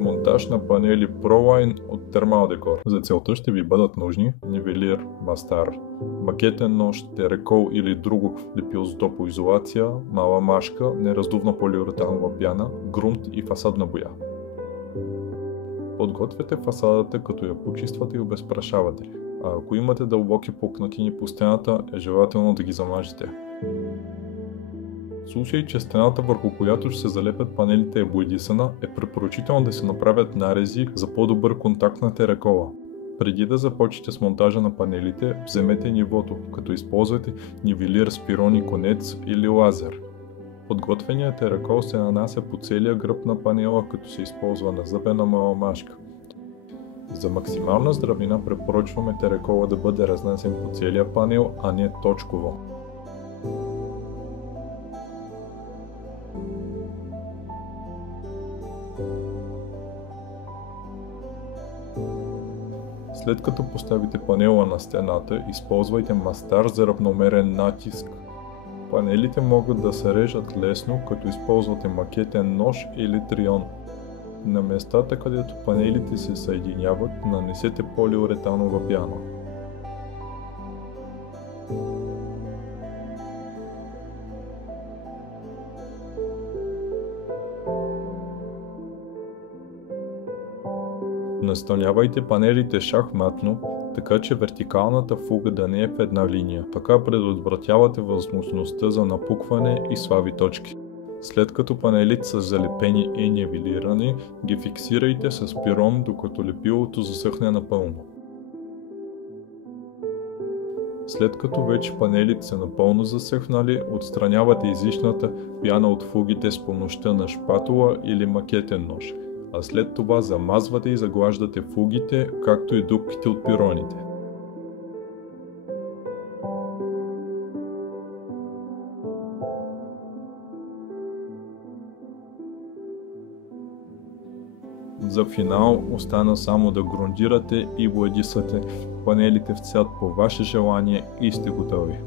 Монтаж на панели ProLine от Thermal Decor. За целта ще ви бъдат нужни нивелир, мастар, макетен нож, терекол или друго лепило с топлоизолация, мала машка, нераздувна полиуретанова пяна, грунт и фасадна боя. Подгответе фасадата, като я почиствате и обезпрашавате, а ако имате дълбоки пукнатини по стената, е желателно да ги замажете. В случай, че стената, върху която ще се залепят панелите е боядисана, е препоръчително да се направят нарези за по-добър контакт на терекола. Преди да започнете с монтажа на панелите, вземете нивото, като използвате нивелир с пирон и конец или лазер. Подготвеният терекол се нанася по целия гръб на панела, като се използва назъбена мала машка. За максимална здравина препоръчваме терекола да бъде разнесен по целия панел, а не точково. След като поставите панела на стената, използвайте мастар за равномерен натиск. Панелите могат да се режат лесно, като използвате макетен нож или трион. На местата, където панелите се съединяват, нанесете полиуретанова пяна. Настанявайте панелите шахматно, така че вертикалната фуга да не е в една линия. Така предотвратявате възможността за напукване и слаби точки. След като панелите са залепени и нивелирани, ги фиксирайте с пирон, докато лепилото засъхне напълно. След като вече панелите са напълно засъхнали, отстранявате излишната пяна от фугите с помощта на шпатула или макетен нож, а след това замазвате и заглаждате фугите, както и дупките от пироните. За финал остана само да грундирате и боядисате панелите в цвят по ваше желание и сте готови.